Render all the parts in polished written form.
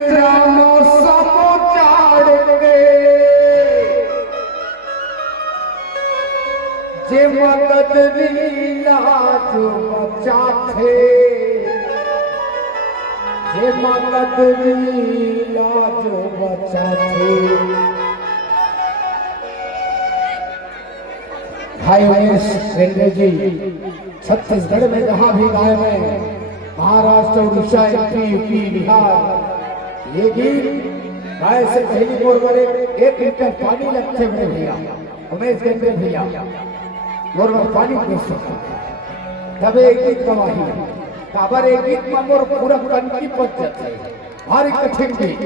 जे मदद लाज बचा थे, जे मदद लाज बचा थे। भाई उमेश रेंगे जी छत्तीसगढ़ में जहां भी गाए में महाराष्ट्र, उड़ीसा, एमपी, यूपी, बिहार, ये गीत गाय से पहली मोर पर एक लीटर पानी लगते बड़े भैया उमेश रेंगे भैया मोर पर पानी पीस तब एक गीत गवाही काबर एक गीत में मोर पूरा कन की पच जाते भारी कठिन गीत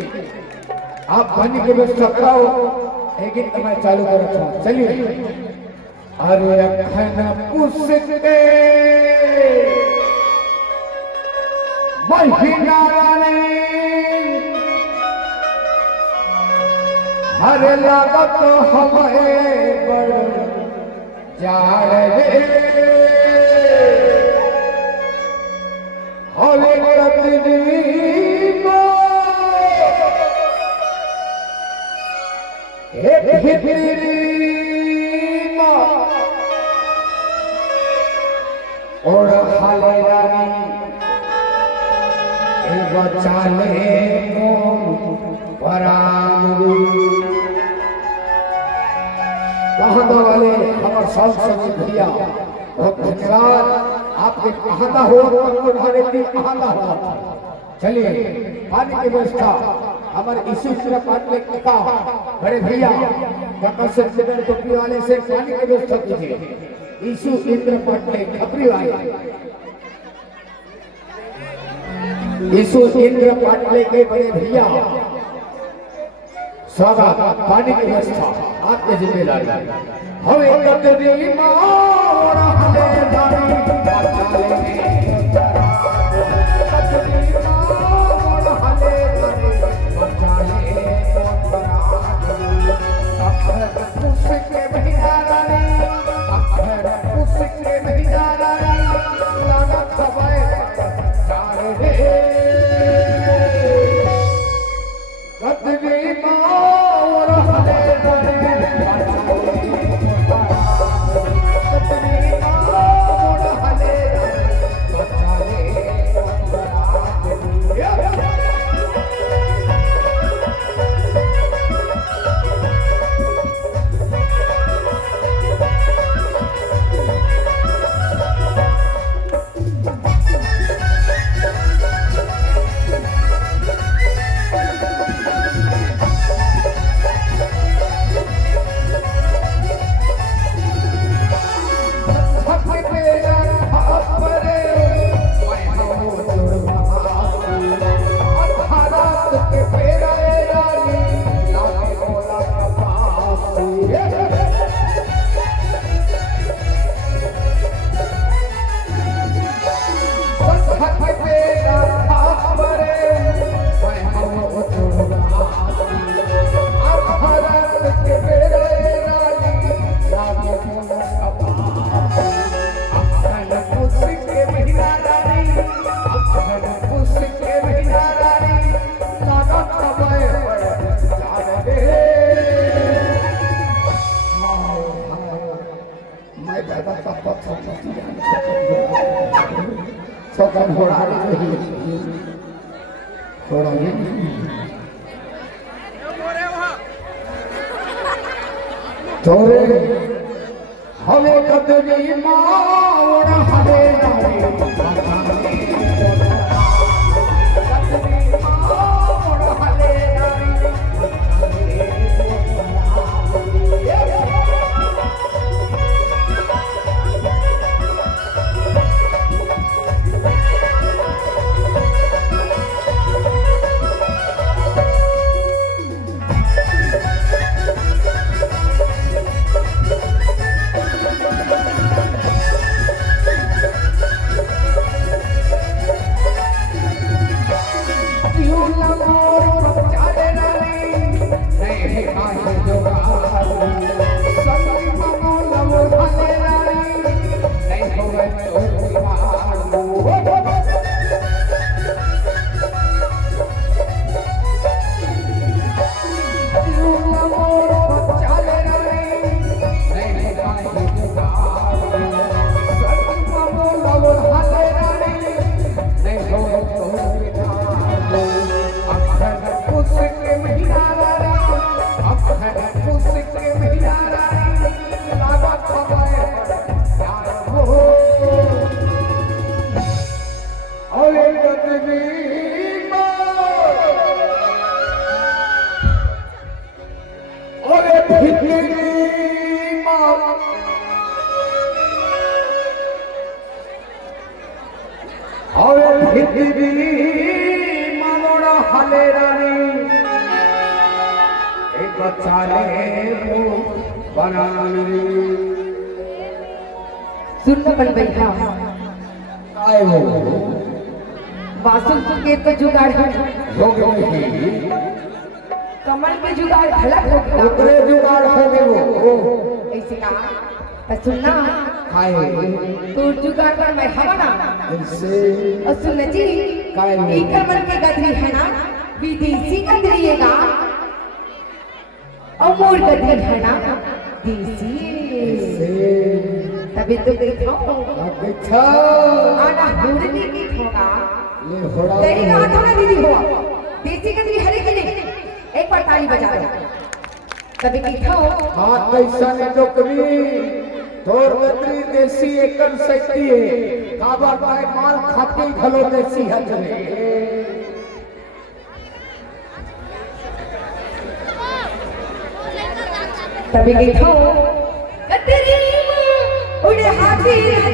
आप पानी के व्यवस्था कराओ। एक गीत मैं चालू कर रखा हूं, चलिए। अरे अखन पुसके महीना रानी हर लागत हमें बड़ जाड़ रे हवे कतरी और हाले रानी बचाले कहादा वाले हमारे साथ सभी भैया बहुत धन्यवाद। आपके कहादा हो कहादा हो। चलिए पानी की व्यवस्था हमारे इसी का बड़े भैया काका से टोपी वाले से पानी की व्यवस्था कीजिए। ईशु इंद्र पाटले खपरी वाले ईशु इंद्र पाटले के बड़े भैया स्वागत पानी की व्यवस्था आपके जिम्मेदारी हवे कतरी मोर हले दानी बचाले कतरी मोर हले दानी बचाले अखर उसके भैया रानी अखर उसके भैया रानी लगा खबे सारे रे कतरी मोर हले दानी तोरे हवे कतरी मोर हले दानी बचाले कतरी मोर हले दानी चाले वो बनाने सुन बन बैठा आए वो बासुल के तो जुगाड़ हो गए कमल के जुगाड़ खलक हो गया ओकरे जुगाड़ हो गए वो ऐसे कहा तो सुनना खाए तो जुगाड़ पर मैं हवा ना ऐसे और सुन जी काय ये कमल के गदरी है ना विदेशी गदरी है ना और मोर गदरी है ना देसी तभी तो गई था अच्छा आना हुड़ने की होगा ये होड़ा तेरी कहा था ना दीदी हुआ देसी गदरी हरे की नहीं एक बार ताली बजा दो तभी की था हाथ पैसा ने जो कभी तोर गदरी देसी एकन सकती है काबा का माल खाती खलो देसी हजरे तभी की था गदरी उड़े हाथी